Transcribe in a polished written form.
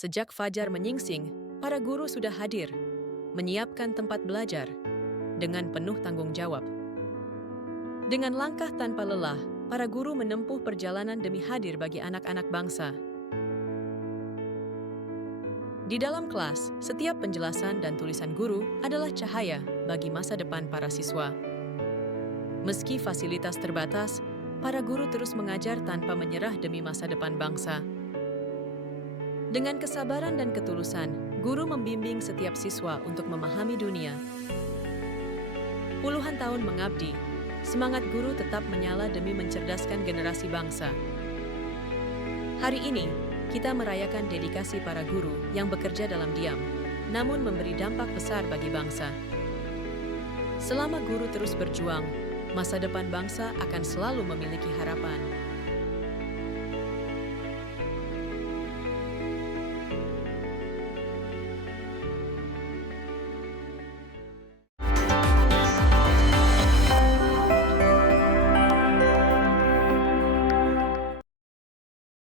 Sejak fajar menyingsing, para guru sudah hadir, menyiapkan tempat belajar dengan penuh tanggung jawab. Dengan langkah tanpa lelah, para guru menempuh perjalanan demi hadir bagi anak-anak bangsa. Di dalam kelas, setiap penjelasan dan tulisan guru adalah cahaya bagi masa depan para siswa. Meski fasilitas terbatas, para guru terus mengajar tanpa menyerah demi masa depan bangsa. Dengan kesabaran dan ketulusan, guru membimbing setiap siswa untuk memahami dunia. Puluhan tahun mengabdi, semangat guru tetap menyala demi mencerdaskan generasi bangsa. Hari ini, kita merayakan dedikasi para guru yang bekerja dalam diam, namun memberi dampak besar bagi bangsa. Selama guru terus berjuang, masa depan bangsa akan selalu memiliki harapan.